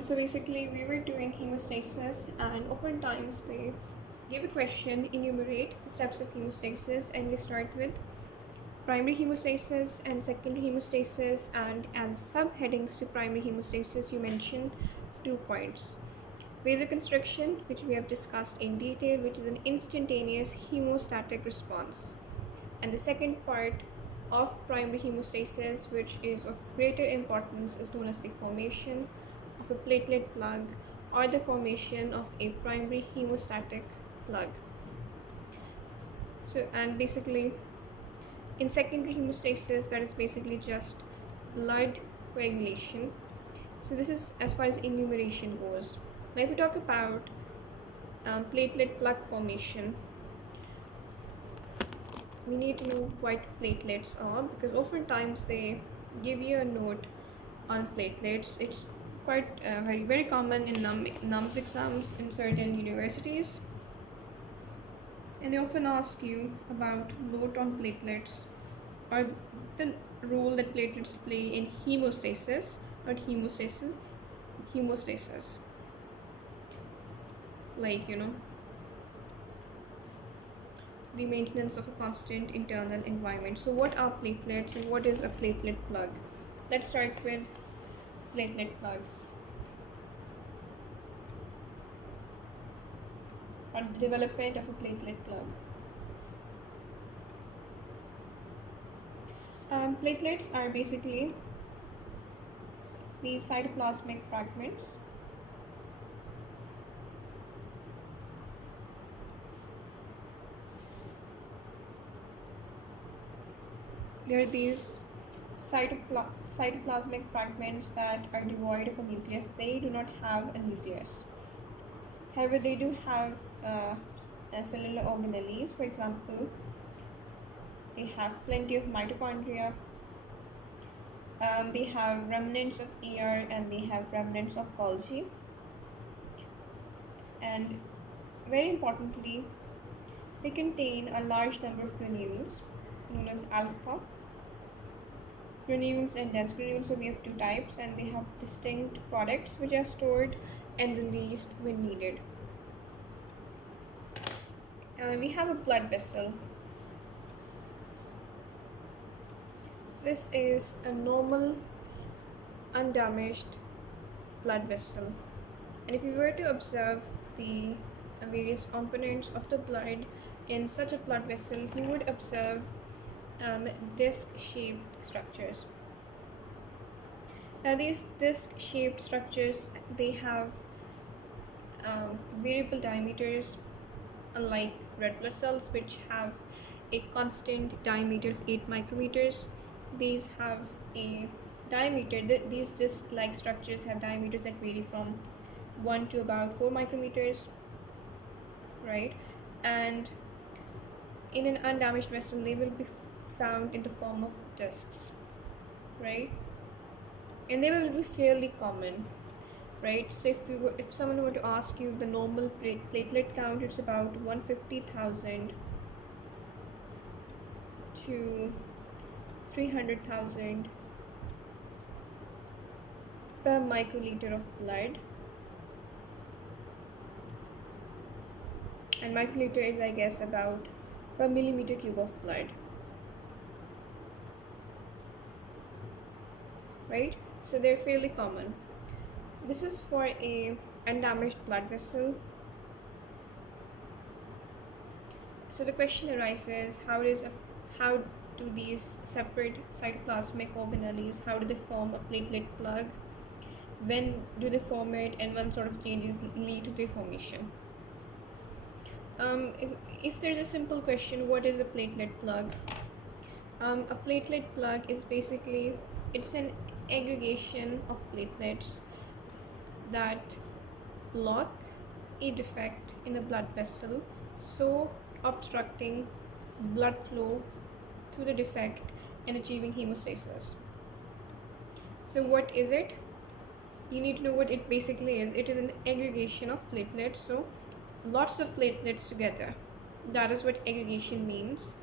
So basically we were doing hemostasis, and oftentimes they give a question, enumerate the steps of hemostasis, and we start with primary hemostasis and secondary hemostasis, and as subheadings to primary hemostasis you mention 2 points. Vasoconstriction, which we have discussed in detail, which is an instantaneous hemostatic response. And the second part of primary hemostasis, which is of greater importance, is known as the formation of a platelet plug or the formation of a primary hemostatic plug. So, and basically in secondary hemostasis, that is basically just blood coagulation. So this is as far as enumeration goes. Now if we talk about platelet plug formation, we need to know what platelets are, because oftentimes they give you a note on platelets. It's quite very common in NUMS exams in certain universities, and they often ask you about note on platelets or the role that platelets play in hemostasis, not hemostasis, like the maintenance of a constant internal environment. So what are platelets and what is a platelet plug? Let's start with platelet plug, or the development of a platelet plug. Platelets are basically these cytoplasmic fragments There are these cytoplasmic fragments that are devoid of a nucleus. They do not have a nucleus. However, they do have cellular organelles. For example, they have plenty of mitochondria. They have remnants of ER, and they have remnants of Golgi. And very importantly, they contain a large number of granules known as alpha granules and dense granules. So we have 2 types, and they have distinct products which are stored and released when needed. We have a blood vessel. This is a normal, undamaged blood vessel, and if you were to observe the various components of the blood in such a blood vessel, you would observe disc-shaped structures. Now these disc-shaped structures, they have variable diameters, unlike red blood cells which have a constant diameter of 8 micrometers. These have a diameter, these disc-like structures have diameters that vary from 1 to about 4 micrometers, right? And in an undamaged vessel, they will be found in the form of discs, right? And they will be fairly common, right? So if someone were to ask you the normal platelet count, it's about 150,000 to 300,000 per microliter of blood. And microliter is, I guess, about per millimeter cube of blood, right? So they're fairly common. This is for a undamaged blood vessel. So the question arises, how do these separate cytoplasmic organelles, how do they form a platelet plug? When do they form it, and what sort of changes lead to their formation? If there's a simple question, what is a platelet plug? A platelet plug is basically, it's an aggregation of platelets that block a defect in a blood vessel, so obstructing blood flow to the defect and achieving hemostasis. So what is it? You need to know what it basically is. It is an aggregation of platelets, so lots of platelets together. That is what aggregation means.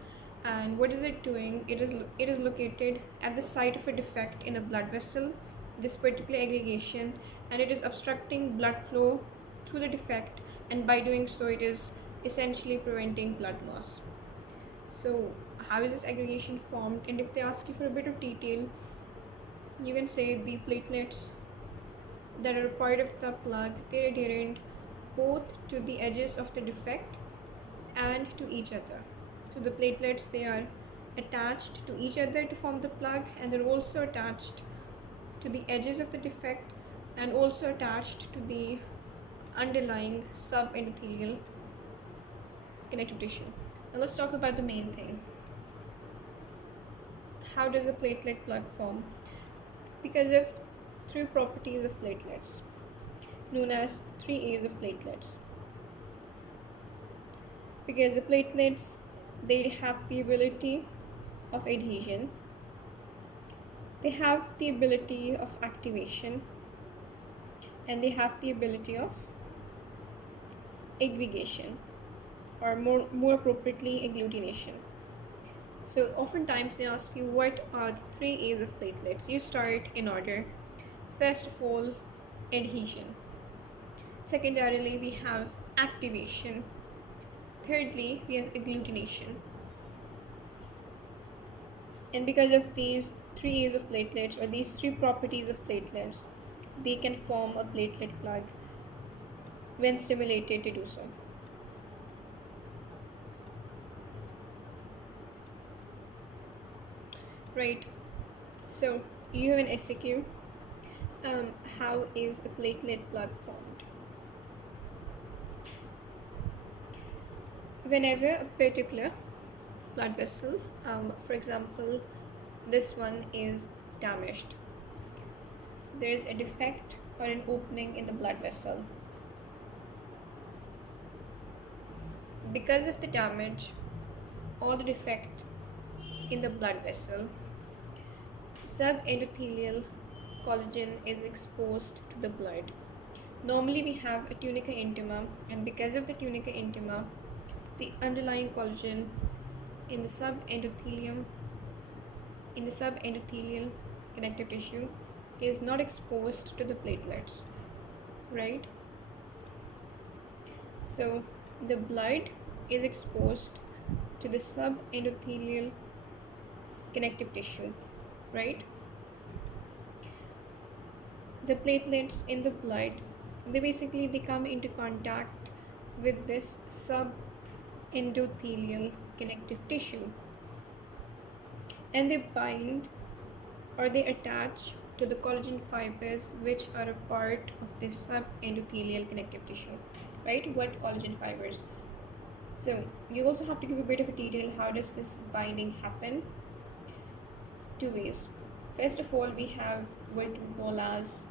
And what is it doing? It is located at the site of a defect in a blood vessel. This particular aggregation and it is obstructing blood flow through the defect, and by doing so it is essentially preventing blood loss. So how is this aggregation formed? And if they ask you for a bit of detail, you can say the platelets that are part of the plug, they're adherent both to the edges of the defect and to each other. So the platelets, they are attached to each other to form the plug, and they're also attached to the edges of the defect and also attached to the underlying subendothelial connective tissue. Now let's talk about the main thing. How does a platelet plug form? Because of three properties of platelets, known as 3A's of platelets. Because the platelets, they have the ability of adhesion, they have the ability of activation, and they have the ability of aggregation, or more appropriately agglutination. So oftentimes they ask you what are the 3A's of platelets. You start in order. First of all, adhesion. Secondarily, we have activation. Thirdly, we have agglutination. And because of these 3A's of platelets, or these three properties of platelets, they can form a platelet plug when stimulated to do so. Right, so you have an SAQ. How is a platelet plug formed? Whenever a particular blood vessel, for example, this one is damaged, there is a defect or an opening in the blood vessel. Because of the damage or the defect in the blood vessel, subendothelial collagen is exposed to the blood. Normally we have a tunica intima, and because of the tunica intima, the underlying collagen in the subendothelial connective tissue is not exposed to the platelets, right? So the blood is exposed to the subendothelial connective tissue, right? The platelets in the blood, they come into contact with this subendothelial connective tissue, and they bind or they attach to the collagen fibers which are a part of this subendothelial connective tissue, right? What collagen fibers? So you also have to give a bit of a detail. How does this binding happen? Two ways. First of all, we have what we call as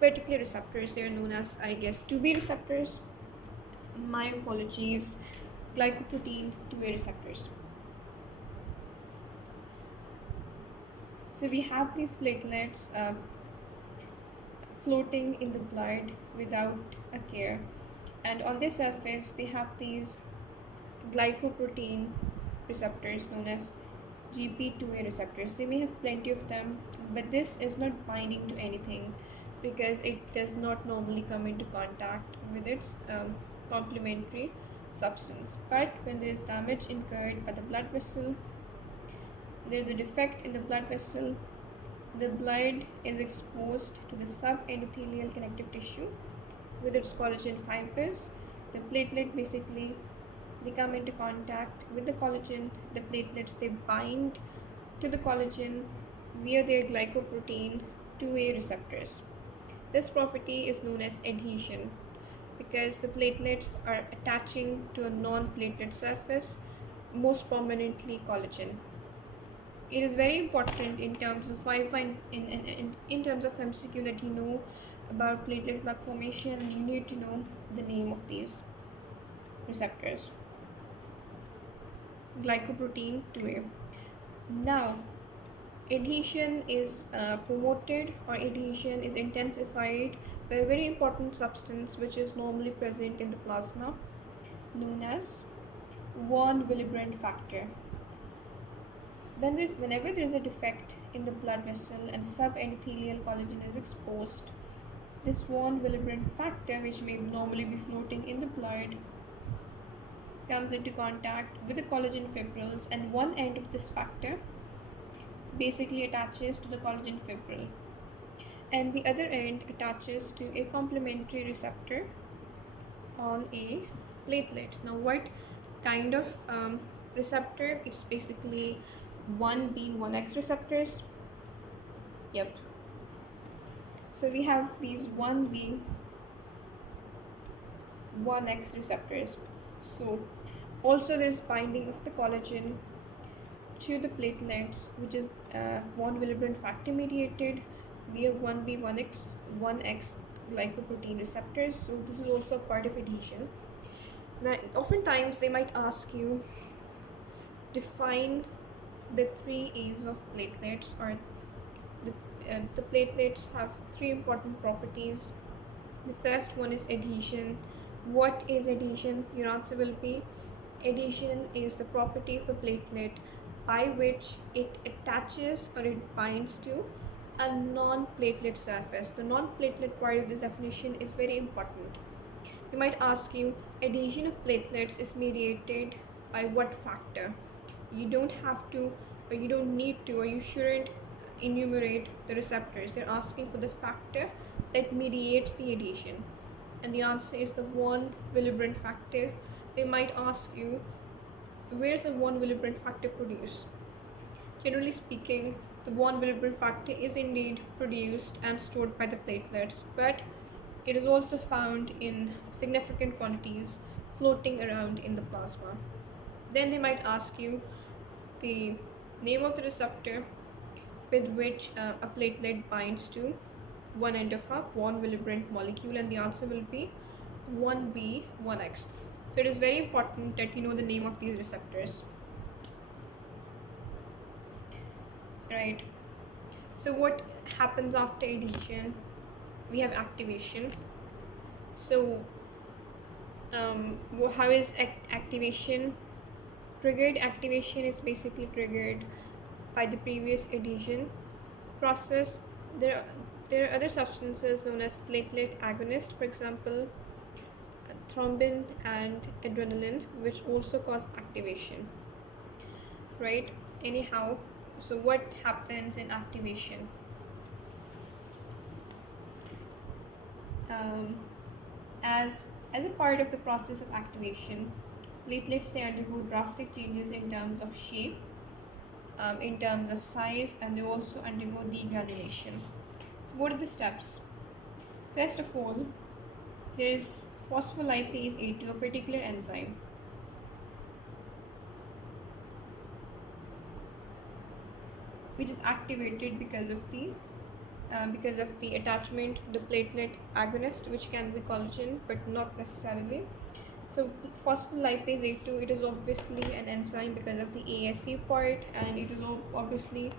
particular receptors. They are known as, I guess, 2B receptors. My apologies, glycoprotein 2A receptors. So we have these platelets floating in the blood without a care, and on their surface they have these glycoprotein receptors known as GP2A receptors. They may have plenty of them, but this is not binding to anything because it does not normally come into contact with its complementary substance. But when there is damage incurred by the blood vessel, there is a defect in the blood vessel, the blood is exposed to the subendothelial connective tissue with its collagen fibers. The platelet basically, they come into contact with the collagen. The platelets, they bind to the collagen via their glycoprotein 2A receptors. This property is known as adhesion because the platelets are attaching to a non-platelet surface, most prominently collagen. It is very important in terms of in terms of MCQ that you know about platelet plug formation. You need to know the name of these receptors. Glycoprotein 2A. Now, adhesion is promoted, or adhesion is intensified by a very important substance which is normally present in the plasma, known as von Willebrand factor. Whenever there is a defect in the blood vessel and subendothelial collagen is exposed, this von Willebrand factor, which may normally be floating in the blood, comes into contact with the collagen fibrils, and one end of this factor basically attaches to the collagen fibril, and the other end attaches to a complementary receptor on a platelet. Now, what kind of receptor? It's basically 1B, 1X receptors. Yep. So we have these 1B, 1X receptors. So also there's binding of the collagen to the platelets, which is von Willebrand factor mediated via 1B, 1X glycoprotein receptors. So this is also part of adhesion. Now, oftentimes they might ask you, define the 3 A's of platelets, or the platelets have 3 important properties. The first one is adhesion. What is adhesion? Your answer will be, adhesion is the property of a platelet by which it attaches or it binds to a non-platelet surface. The non-platelet part of this definition is very important. They might ask you, adhesion of platelets is mediated by what factor? You don't have to, or you don't need to, or you shouldn't enumerate the receptors. They're asking for the factor that mediates the adhesion, and the answer is the von Willebrand factor. They might ask you, where is the von Willebrand factor produced? Generally speaking, the von Willebrand factor is indeed produced and stored by the platelets, but it is also found in significant quantities floating around in the plasma. Then they might ask you the name of the receptor with which a platelet binds to one end of a von Willebrand molecule, and the answer will be 1B, 1X. So it is very important that you know the name of these receptors. Right. So what happens after adhesion? We have activation. So how is activation triggered? Activation is basically triggered by the previous adhesion process. There are other substances known as platelet agonists, for example, thrombin and adrenaline, which also cause activation. Right? Anyhow, so what happens in activation? As a part of the process of activation, platelets, they undergo drastic changes in terms of shape, in terms of size, and they also undergo degranulation. So what are the steps? First of all, there is phospholipase A2, a particular enzyme. Which is activated because of the attachment to the platelet agonist, which can be collagen but not necessarily. So phospholipase A2, it is obviously an enzyme because of the ASE part, and it is obviously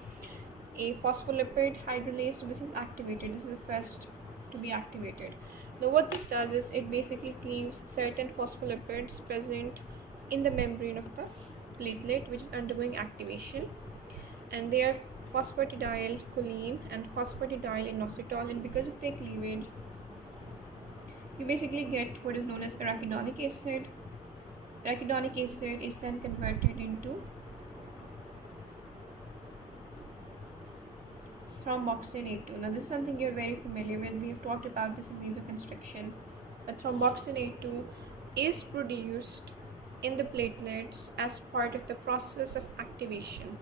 a phospholipid hydrolase. So this is activated. This is the first to be activated. Now what this does is it basically cleaves certain phospholipids present in the membrane of the platelet, which is undergoing activation, and they are phosphatidyl choline and phosphatidyl inositol, and because of their cleavage you basically get what is known as arachidonic acid. Arachidonic acid is then converted into Thromboxane A2. Now this is something you're very familiar with. We've talked about this in vasoconstriction. But Thromboxane A2 is produced in the platelets as part of the process of activation.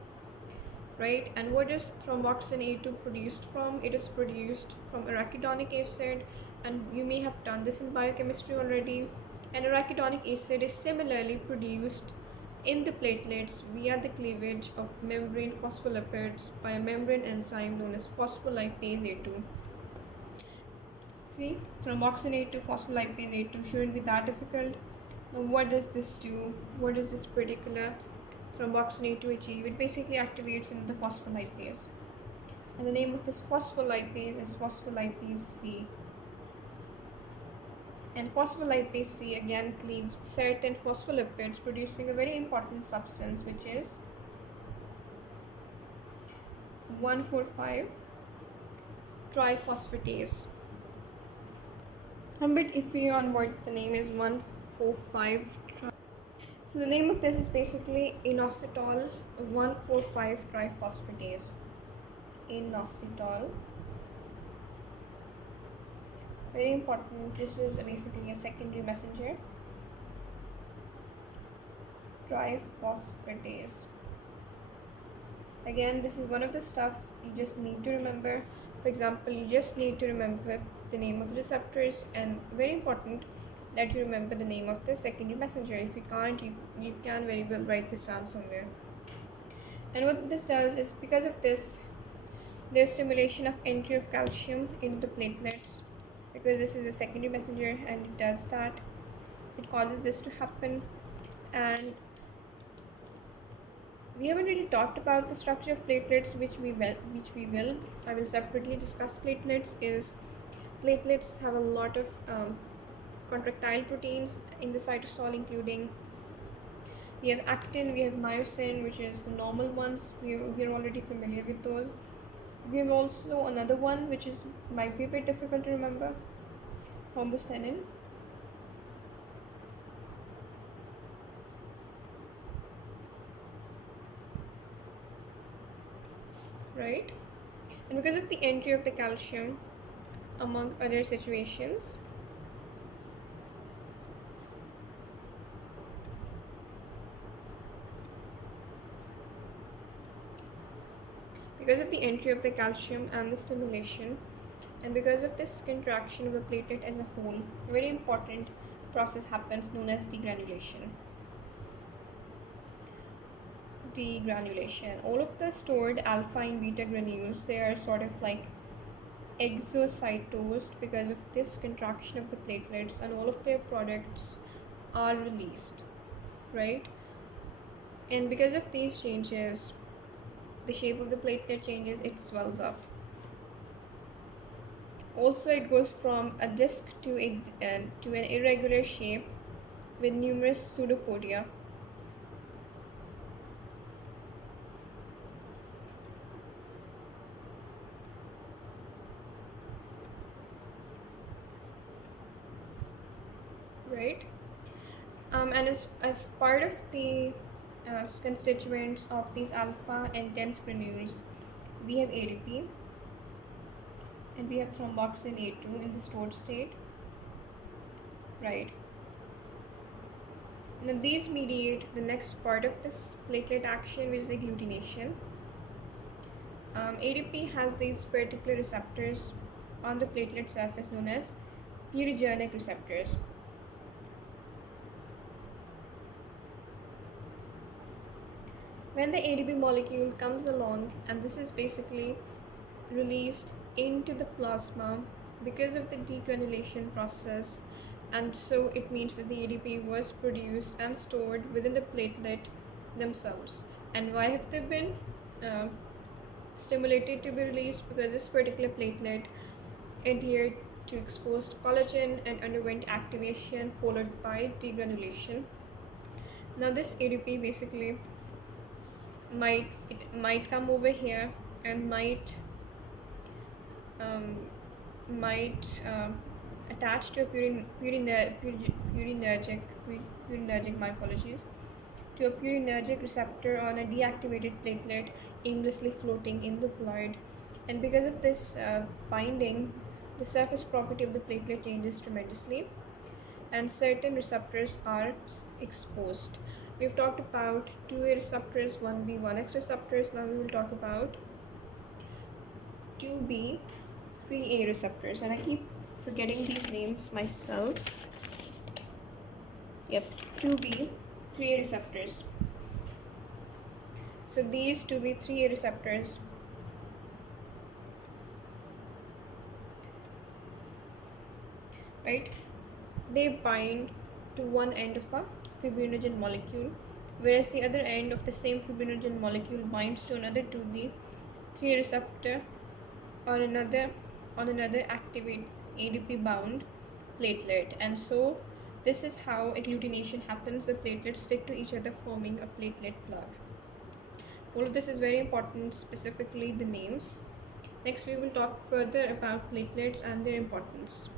Right? And what is Thromboxane A2 produced from? It is produced from arachidonic acid, and you may have done this in biochemistry already. And arachidonic acid is similarly produced in the platelets via the cleavage of membrane phospholipids by a membrane enzyme known as phospholipase A2. See, Thromboxane A2, phospholipase A2 shouldn't be that difficult. Now what does this do? What does this particular Thromboxane A2 achieve? It basically activates in the phospholipase, and the name of this phospholipase is phospholipase C. And phospholipase C again cleaves certain phospholipids, producing a very important substance, which is 1,4,5 triphosphatase. I'm a bit iffy on what the name is 145. So the name of this is basically inositol 145 triphosphatase. Inositol. Very important. This is basically a secondary messenger. Triphosphatase. Again, this is one of the stuff you just need to remember. For example, you just need to remember the name of the receptors, and very important that you remember the name of the secondary messenger. If you can't, you can very well write this down somewhere. And what this does is, because of this, there's stimulation of entry of calcium into the platelets, because this is a secondary messenger and it does that. It causes this to happen. And we haven't really talked about the structure of platelets, which we will. I will separately discuss platelets. Platelets have a lot of contractile proteins in the cytosol, including we have actin, we have myosin, which is the normal ones. We are already familiar with those. We have also another one which might be a bit difficult to remember, homocysteine. Right? And because of the entry of the calcium, among other situations, because of the entry of the calcium and the stimulation, and because of this contraction of the platelet as a whole, a very important process happens known as degranulation. All of the stored alpha and beta granules, they are sort of like exocytosed because of this contraction of the platelets, and all of their products are released, right? And because of these changes, the shape of the platelet changes, it swells up. Also, it goes from a disc to an irregular shape with numerous pseudopodia. Right? And as part of the constituents of these alpha and dense granules, we have ADP and we have thromboxane A2 in the stored state, right? Now these mediate the next part of this platelet action, which is agglutination. ADP has these particular receptors on the platelet surface known as purigenic receptors. When the ADP molecule comes along, and this is basically released into the plasma because of the degranulation process, and so it means that the ADP was produced and stored within the platelet themselves. And why have they been stimulated to be released? Because this particular platelet adhered to exposed collagen and underwent activation followed by degranulation. Now this ADP basically might come over here and might attach to a purinergic receptor on a deactivated platelet aimlessly floating in the blood. And because of this binding, the surface property of the platelet changes tremendously, and certain receptors are exposed. We've talked about 2A receptors, 1B, 1X receptors. Now we will talk about 2B, 3A receptors, and I keep forgetting these names myself. Yep, 2B, 3A receptors. So these 2B, 3A receptors right, they bind to one end of a fibrinogen molecule, whereas the other end of the same fibrinogen molecule binds to another 2B3 receptor on another activate ADP bound platelet. And so this is how agglutination happens. The platelets stick to each other, forming a platelet plug. All of this is very important, specifically the names. Next we will talk further about platelets and their importance.